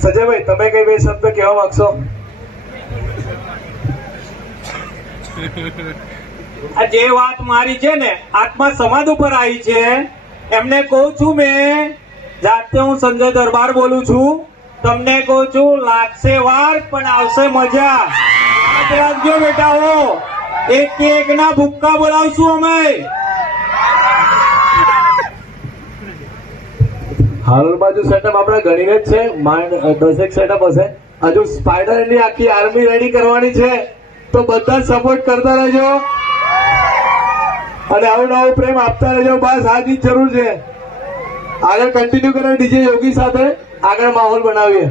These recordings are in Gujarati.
સજયભાઈ તમે કઈ બે શબ્દ કહેવા માંગશો? આ જે વાત મારી છે ને આત્મા સમાજ ઉપર આવી છે એમને કહું છું મેં જાતે હું સંજય દરબાર બોલું છું તમને કહું છું લાગશે વાર પણ આવશે મજા યાદ રાખજો બેટાઓ એક ના ભૂક્કા બોલાવશું અમે હાલ બાજુ સેટઅપ આપણે ગણીને જ છે માંડ 10 સેટઅપ હશે હજુ સ્પાઈડર ની આખી આર્મી રેડી કરવાની છે તો બધા સપોર્ટ કરતા રહેજો અને આવું નવો પ્રેમ આપતા રહેજો બસ આની જ જરૂર છે આગળ કન્ટિન્યુ કરો ડીજે યોગી સાથે આગળ માહોલ બનાવીએ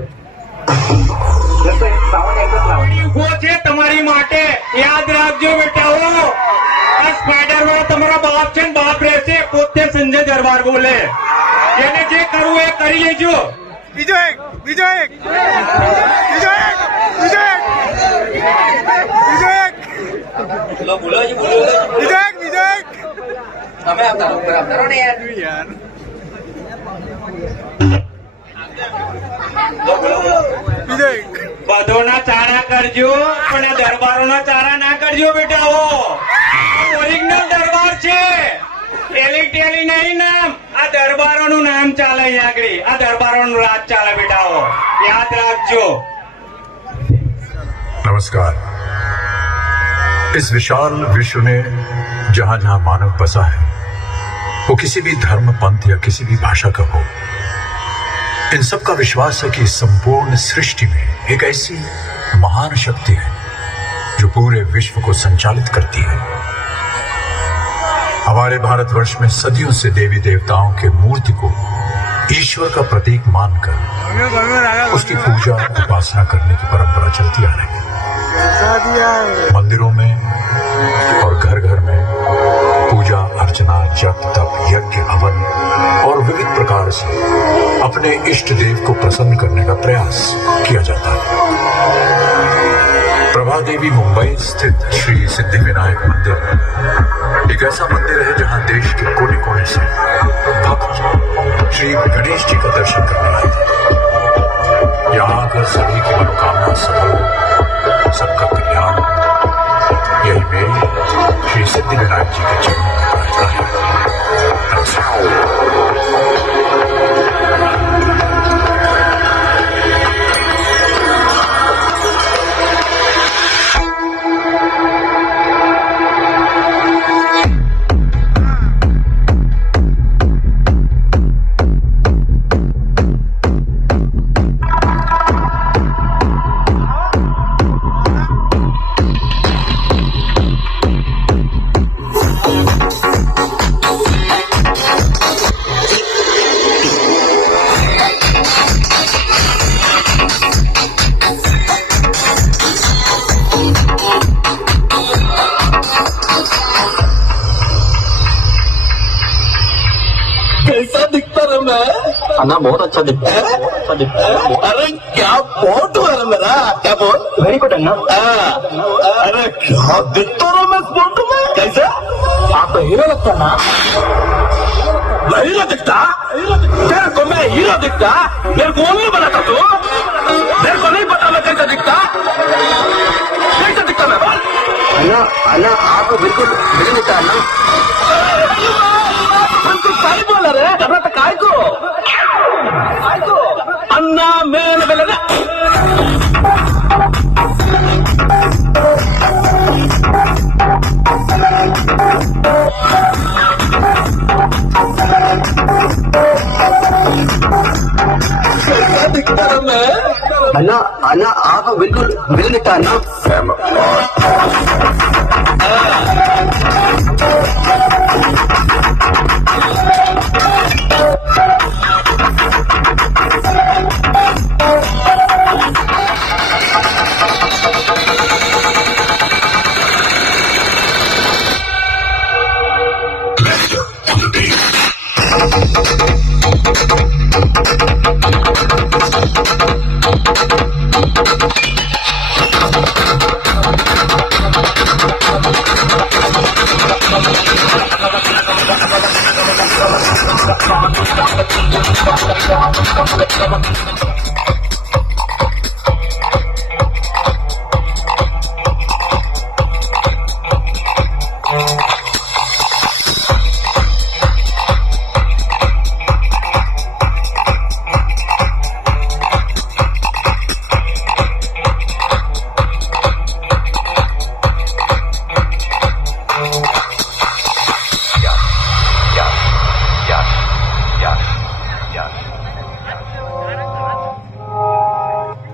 ઉભો છે તમારી માટે યાદ રાખજો બેટાઓ આ સ્પાઈડર વાળા તમારા બાપ છે ને બાપ રહેશે પોતે સંજય દરબાર બોલે એને જે કરવું એ કરી લેજો બીજો એક બીજો એક બીજો એક બીજો એક બીજો એક બીજો એક બીજો એક તમે આપતા ને યાર યાર બીજો એક બધોના ચારા કરજો પણ એ દરબારોના ચારા ના કરજો બેટાઓ ઓરિજિનલ દરબાર છે ટેલી ટેલી નહીં નામ આ દરબારોનું નામ ચાલે અહીં આગળ આ દરબારોનું રાજ ચાલે બેટાઓ યાદ રાખજો नमस्कार। इस विशाल विश्व में जहां जहां मानव बसा है वो किसी भी धर्म पंथ या किसी भी भाषा का हो इन सब का विश्वास है कि संपूर्ण सृष्टि में एक ऐसी महान शक्ति है जो पूरे विश्व को संचालित करती है। हमारे भारतवर्ष में सदियों से देवी देवताओं के मूर्ति को ईश्वर का प्रतीक मानकर उसकी पूजा उपासना करने की परंपरा चलती आ रही है। मंदिरों में और घर घर में पूजा अर्चना जप तप यज्ञ हवन और विविध प्रकार से अपने इष्ट देव को प्रसन्न करने का प्रयास किया जाता है। प्रभा देवी मुंबई स्थित श्री सिद्धि विनायक मंदिर एक ऐसा मंदिर है जहां देश के कोने कोने से भक्त श्री गणेश जी का दर्शन करने आते हैं। यहाँ आकर सभी की मनोकामना सफल हो सबका कल्याण यही मेरी श्री सिद्धि विनायक जी के चरणों में प्रार्थना है। नमस्कार। कैसा दिखता रहा मैं? अन्ना बहुत अच्छा दिखता है, बहुत अच्छा दिखता है। अरे क्या फोटो है मेरा, क्या बोल? वेरी गुड अन्ना। अरे क्या दिखता रहा मैं इस फोटो में? कैसा? आप तो हीरो लगता ना? मैं हीरो दिखता? तेरे को मैं हीरो दिखता? मेरे को नहीं बनाता तू? मेरे को नहीं पता मैं कैसा दिखता? कैसा दिखता मैं बोल? अन्ना आप बिल्कुल नहीं दिखता अन्ना। काय बोला रे घबराता काय को अन्ना मेरे बेले ना दिखता रहा मैं अन्ना आप बिल्कुल मिल दिखता अन्ना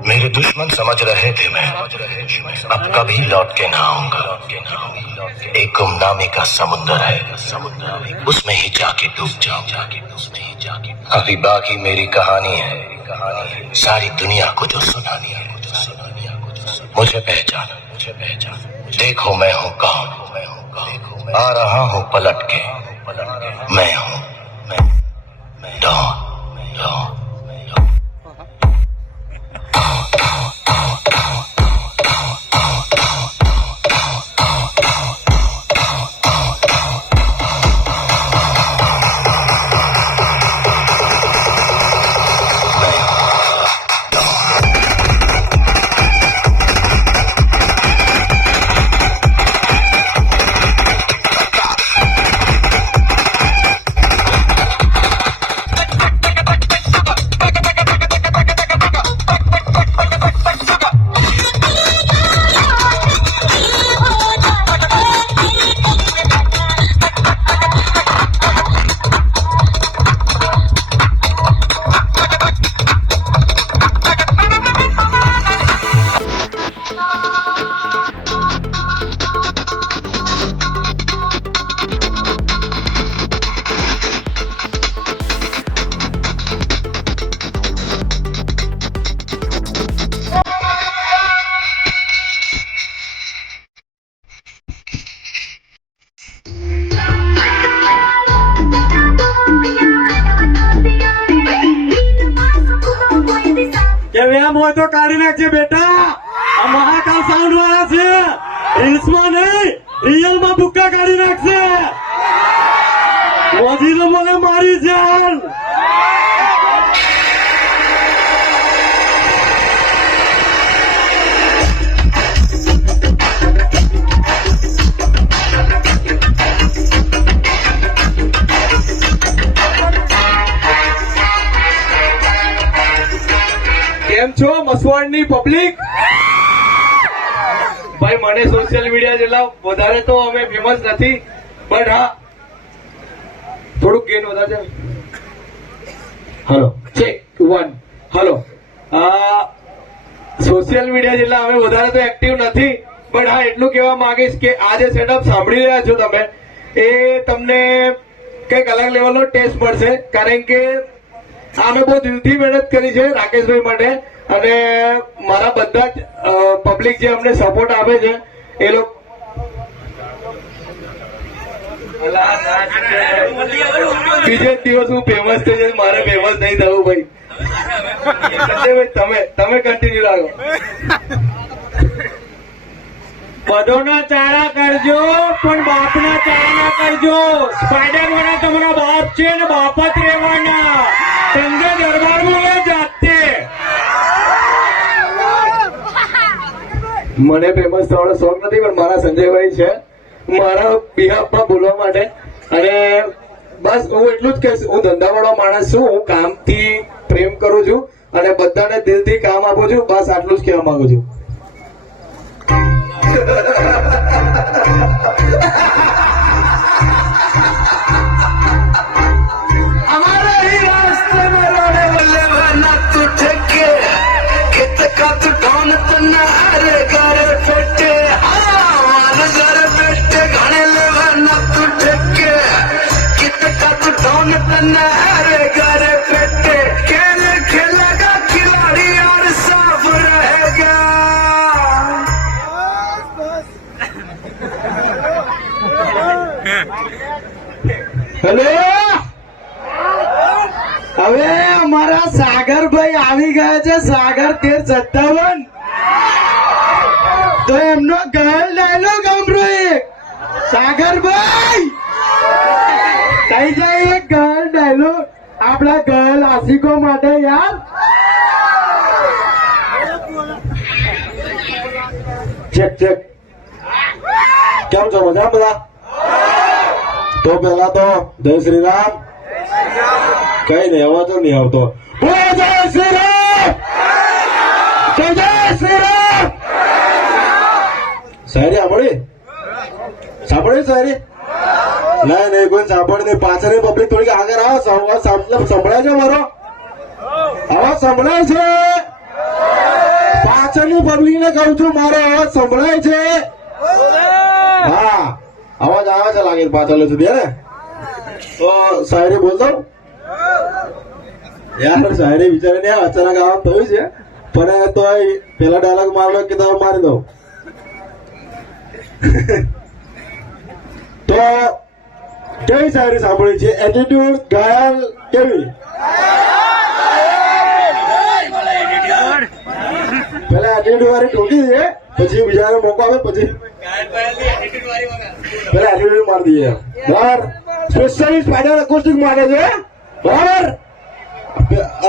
मेरे दुश्मन समझ रहे थे मैं अब कभी लौट के ना आऊंगा। एक गुमनामी का समुंदर है, उसमें ही जाके डूब जाऊं। अभी बाकी मेरी कहानी है, सारी दुनिया को जो सुनानी है। मुझे पहचान, देखो मैं हूँ कौन, आ रहा हूँ पलट के, मैं हूँ डॉन। કે વ્યામ હોય તો કાઢી નાખજે બેટા. આ મહાકાલ સાઉન્ડ વાળા છે, રીલ્સમાં નહીં રિયલમાં ભૂક્કા કાઢી નાખશે. મોજીલો મને મારી જાન. કેમ છો મસવાડની પબ્લિક? ભાઈ મને સોશિયલ મીડિયા જેટલા વધારે તો અમે ફેમસ નથી, બટ હા થોડુંક ગેન વધારે છે. Hello check 1 hello. Social media જેટલા અમે વધારે તો એક્ટિવ નથી, બટ હા એટલું કહેવા માંગીશ કે આ જે સેટઅપ સાંભળી રહ્યા છો તમે, એ તમને કંઈક અલગ લેવલનો ટેસ્ટ મળશે. કારણ કે અમે બહુ દિલથી મહેનત કરી છે રાકેશભાઈ માટે, અને મારા બધા જ પબ્લિક જે અમને સપોર્ટ આપે છે એ લોકો બીજે દિવસ હું ફેમસ થઈ જઈશ. મારે ફેમસ નહીં થવું ભાઈ. તમે કન્ટિન્યુ રાખો. બધોના ચાળા કરજો પણ બાપના ચાળા ના કરજો. સ્પાઈડરમેન તમારા બાપ છે ને બાપ જ રહેવાના. સંજય દરબાર બોલે જાતે. મને ફેમસ થવાનો શોખ નથી, પણ મારા સંજયભાઈ છે મારા બિહાફમાં બોલવા માટે. અને બસ હું એટલું જ કહીશ, હું ધંધાવાળો માણસ છું, હું કામથી પ્રેમ કરું છું અને બધાને દિલથી કામ આપું છું. બસ આટલું જ કહેવા માંગુ છું. हमारे ही रास्ते में रोने वाले बना तू ठेके कित का तू डॉन पन्ना अरे घर फेटे मान घर बेटे घने ले बना तू ठेके कित का तू डॉन पन्ना अरे घर फेटे खेले खेलेगा खिलाड़ी और साफ रहेगा. હેલો, હવે અમારા સાગરભાઈ આવી ગયા છે, સાગર 1357. તો એમનો ગર્લ ડાયલોગ સાંભળો એક. સાગરભાઈ કઈ જાય એક ગર્લ ડાયલોગ આપણા ગર્લ આશિકો માટે યાર. Check check. કેમ છો, મજા બધા? તો પેલા તો જય શ્રી રામ. કઈ નહીં હવે તો નહીં આવતો. જય શ્રી રામ, જય શ્રી રામ. શાયરી સાંભળી શાયરી? નહીં કોઈ સાંભળી નહીં. પાછળની પબ્લિક થોડીક આગળ આવો. સંભળાય છે મારો? અવાજ સંભળાય છે? પાછળની પબ્લિક ને કહું છું, મારો અવાજ સંભળાય છે? હા, અવાજ આવે છે લાગે પાછળ સુધી ને. તો શાયરી બોલ દઉં યાર. શાયરી વિચારીને અચાનક આવા થયું છે, પણ તો પેલા ડાયલોગ મારલો કે તમે મારી દઉં. તો કેવી શાયરી સાંભળી છે? એટીટ્યુડ ઘાયલ કેવી? પેલા એટીટ્યુડ વાળી ઠોકી દઈએ, પછી બીજાને મોકો આવે, પછી પેલા એટીટ્યુડ મારી દઈએ. બરાબર? સ્પેશિયલી સ્પાઈડર એકોસ્ટિક માટે છે. બરાબર?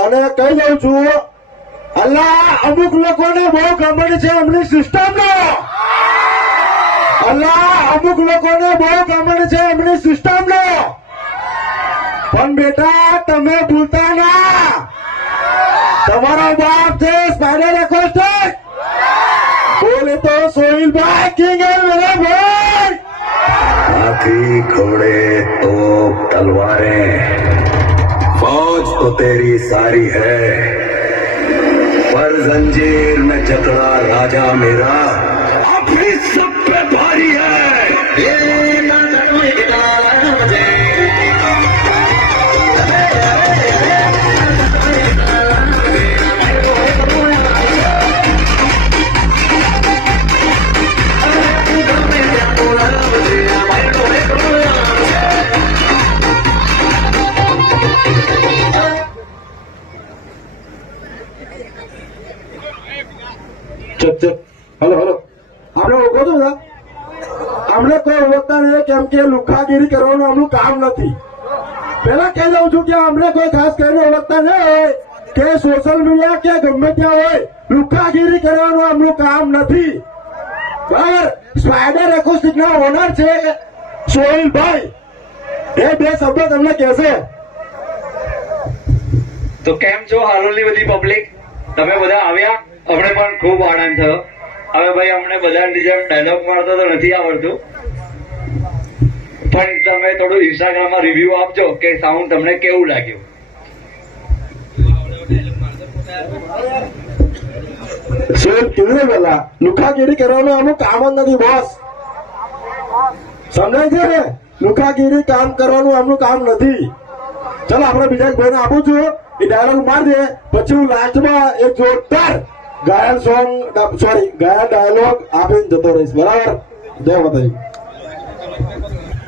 અને કહી દઉં છું, અલ્લાહ અમુક લોકોને બહુ ગમન છે એમની સિસ્ટમ નો. અલ્લાહ અમુક લોકોને બહુ ગમન છે એમની સિસ્ટમ નો. પણ બેટા તમે ભૂલતા ના, તમારો બાપ છે સ્પાઈડર એકોસ્ટિક. બોલે તો સોહિલભાઈ કિંગ મેરે ભાઈ. हाथी घोड़े तोप तलवारें फौज तो तेरी सारी है, पर जंजीर में जकड़ा राजा मेरा अपनी सब पे भारी है. ये ચપ ચપ. હલો હલો, આપણે ઓળખો છો ને? અમને કોઈ ઓળખતા નહીં, કેમ કે લુખાગીરી કરવાનું અમનું કામ નથી. પેલા કહી દઉં છું કે અમને કોઈ ખાસ કરીને ઓળખતા નહીં હોય કે સોશિયલ મીડિયા કે ગમે ત્યાં હોય, લુખાગીરી કરવાનું અમનું કામ નથી. બરાબર? સ્પાઈડર એકોસ્ટિક ના ઓનર છે સોહિલભાઈ, એ બે શબ્દો તમને કહેશે. તો કેમ છો હાલોલની બધી પબ્લિક? તમે બધા આવ્યા, અમને પણ ખૂબ આનંદ થયો. હવે ભાઈ અમને બધા ડાયલોગ મારતો તો નથી આવડતું, પણ તમે થોડું ઇન્સ્ટાગ્રામમાં રિવ્યુ આપજો કે સાઉન્ડ તમને કેવું લાગ્યું. સોહિલ કીધું ને પેલા, લુખાગીરી કરવાનું આનું કામ જ નથી બોસ. સમજાય છે ને? લુખાગીરી કામ કરવાનું આમનું કામ નથી. ચાલો આપણે બીજા ભાઈને આપું છું, એ ડાયલોગ માર દે, પછી હું લાસ્ટમાં એક જોરદાર ગાયન સોંગ, સોરી ગાયન ડાયલોગ આપીને જતો રહીશ. બરાબર? જય માતાજી.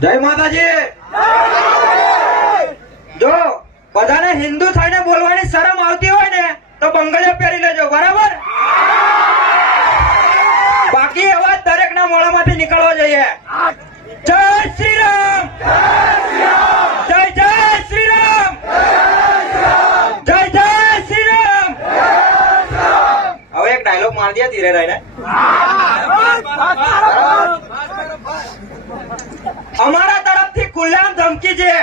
જય માતાજી. જો બધાને હિન્દુ થઈને બોલવાની શરમ આવતી હોય ને તો બંગડીઓ પહેરી લેજો. બરાબર? બાકી અવાજ દરેકના મોઢામાંથી નીકળવો જોઈએ. જય શ્રી રામ. જય જય શ્રી રામ. જય જય શ્રી રામ. હવે એક ડાયલોગ માર દે ધીરે રહીને. અમારા તરફથી ખુલ્લેઆમ ધમકી છે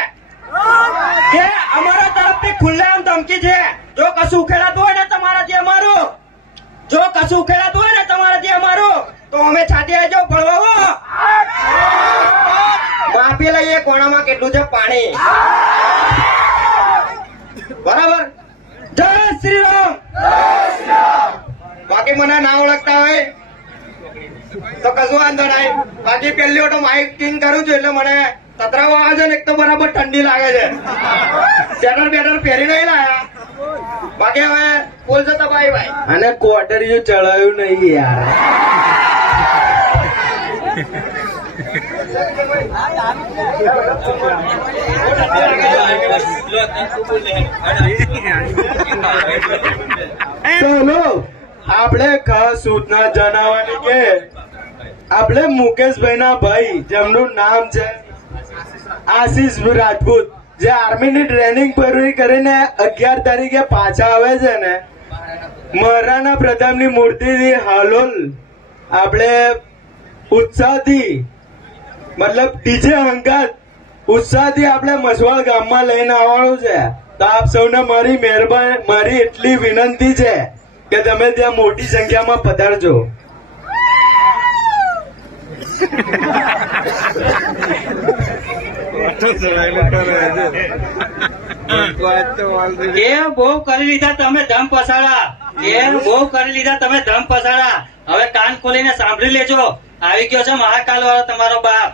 કે અમારા તરફથી ખુલ્લેઆમ ધમકી છે, જો કશું ઉખેડાતું હોય ને તમારાથી અમારું, જો કશું ઉખેડાતું હોય ને તમારાથી અમારું, તો અમે છાતી આવજો ભળવાવો. માપી લઈએ કોણામાં કેટલું છે પાણી. બરાબર? જય શ્રી રામ. બાકી મને ના ઓળખતા હોય તો કશું વાંધો નહીં. બાકી પહેલી વખત માઇકિંગ કરું છું એટલે મને તતરાવો આવે છે ને, એક તો બરાબર ઠંડી લાગે છે. સ્વેટર બેટર પહેરી નહીં લાયા. બાકી હવે બોલજો તો ભાઈ ભાઈ. અને ક્વાર્ટરિયું ચડાવ્યું નહીં યાર. ચલો આપણે ખાસ સૂચના જણાવવાની કે આપણે મુકેશભાઈ ના ભાઈ, જેમનું નામ છે આશીષ રાજપૂત, જે આર્મીની ટ્રેનિંગ પૂરી કરીને 11 તારીખે પાછા આવે છે ને, મહારાણા પ્રતાપની મૂર્તિથી હાલોલ આપણે ઉત્સાહથી, મતલબ ડીજે હંગાત ઉત્સાહથી આપણે મસવાડ ગામમાં લઈને આવવાનું છે. તો આપ સૌને મારી મહેરબાની, મારી એટલી વિનંતી છે કે તમે ત્યાં મોટી સંખ્યામાં પધારજો. એ બહુ કરી લીધા તમે ધમ પસાડા, એ બહુ કરી લીધા તમે ધમ પસાડા. હવે કાન ખોલીને સાંભળી લેજો, આવી ગયો છે મહાકાલ વાળો તમારો બાપ.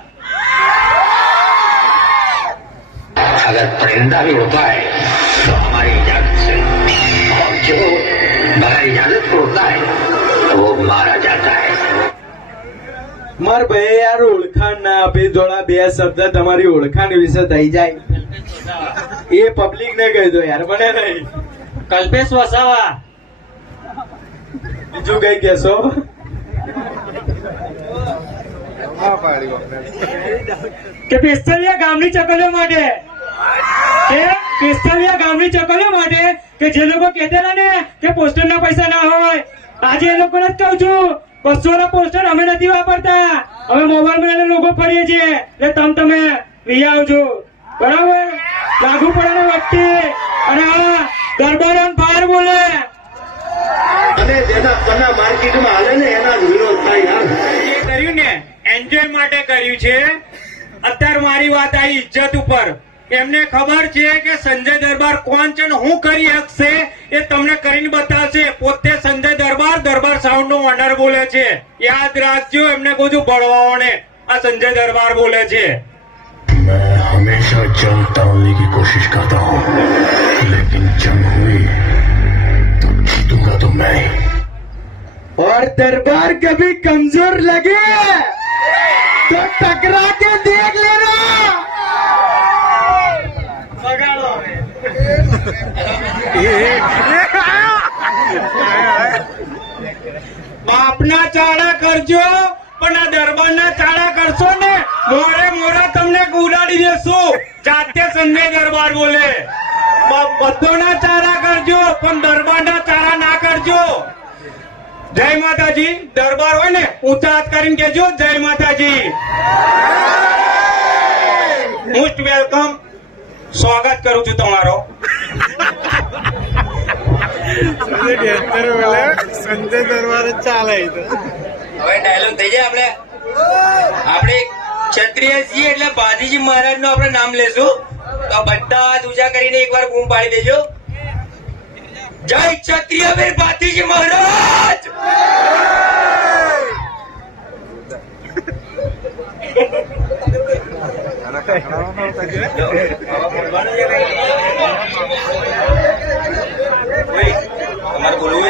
अगर परिंदा भी होता है तो हमारी इजाजत से, और जो बगैर इजाजत को होता है तो वो मारा जाता है. માર ભાઈ યાર ઓળખાણ ના આપી, થોડા બે શબ્દ તમારી ઓળખાણ વિશે થઈ જાય એ પબ્લિક ને કહી દો યાર, મને નહીં. કલ્પેશ વસાવા. બીજું કઈ કેશો? કે પિસ્તલિયા ગામની ચકલીઓ માટે, કે પિસ્તલિયા ગામની ચકલીઓ માટે કે જે લોકો કહેતા ને કે પોસ્ટર ના પૈસા ના હોય, આજે એ લોકોને જ કહું છું 200 ના પોસ્ટર અમે નથી વાપરતા, અમે મોબાઈલ માં લોકો ફરીએ છીએ, એટલે તમે લઈ આવજો, બરાબર? લાગુ પડે વ્યક્તિ અને આ ગરબારામ બહાર બોલે અને જેના માર્કેટમાં હાલે ને એના વિરોધ થાય. એ કર્યું ને એન્જોય માટે કર્યું છે. અત્યારે મારી વાત આવી ઇજ્જત ઉપર. એમને ખબર છે કે સંજય દરબાર કોણ છે ને હું કરી શકશે એ તમને કરીને બતાવશે. પોતે સંજય દરબાર સાઉન્ડ નો ઓનર બોલે છે, યાદ રાખજો. એમને કહું છું ભળવાઓને આ સંજય દરબાર બોલે છે. मैं हमेशा जंग टालने की कोशिश करता हूँ, लेकिन जंग हुई तो जीतूंगा तो मैं ही. और दरबार कभी कमजोर लगे तो टकरा के देख लेना. બાપના ચાળા કરજો પણ આ દરબારના ચાળા કરશો ને મોરા તમને ઉડાડી દેશું. જાતે સંજય દરબાર બોલે. બધોના ચાળા કરજો પણ દરબારના ચાળા ના કરજો. જય માતાજી. દરબાર હોય ને ઊંચા હાથ કરીને કહેજો જય માતાજી. Most welcome. સ્વાગત કરું છું તમારો. સંજય દરબાર ચાલે હવે ડાયલોગ થઈ જાય. આપણે ક્ષત્રિય છીએ એટલે ભાતીજી મહારાજ નું આપણે નામ લેશું, તો બધા હાથ ઊંચા કરીને એકવાર બૂમ પાડી દેજો. જય ક્ષત્રિય વીર ભાતીજી મહારાજ. તમારે બોલવું